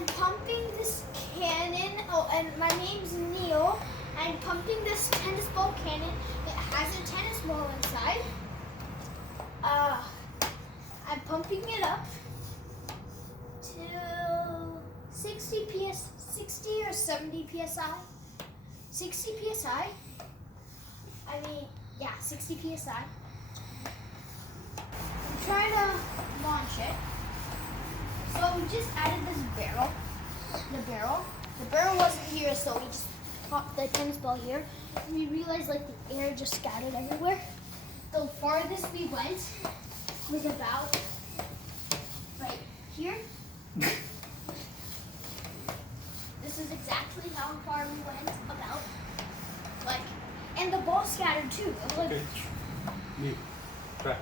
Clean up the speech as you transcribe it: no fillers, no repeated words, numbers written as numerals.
I'm pumping this cannon. Oh, and my name's Neil. I'm pumping this tennis ball cannon. It has a tennis ball inside. I'm pumping it up to 60 or 70 psi. 60 psi. I mean, yeah, 60 psi. I'm trying to launch it. So we just added this barrel. The barrel wasn't here, so we just popped the tennis ball here. And we realized like the air just scattered everywhere. The farthest we went was about right here. This is exactly how far we went, about. Like, and the ball scattered too. It was like, Okay. Me. Try.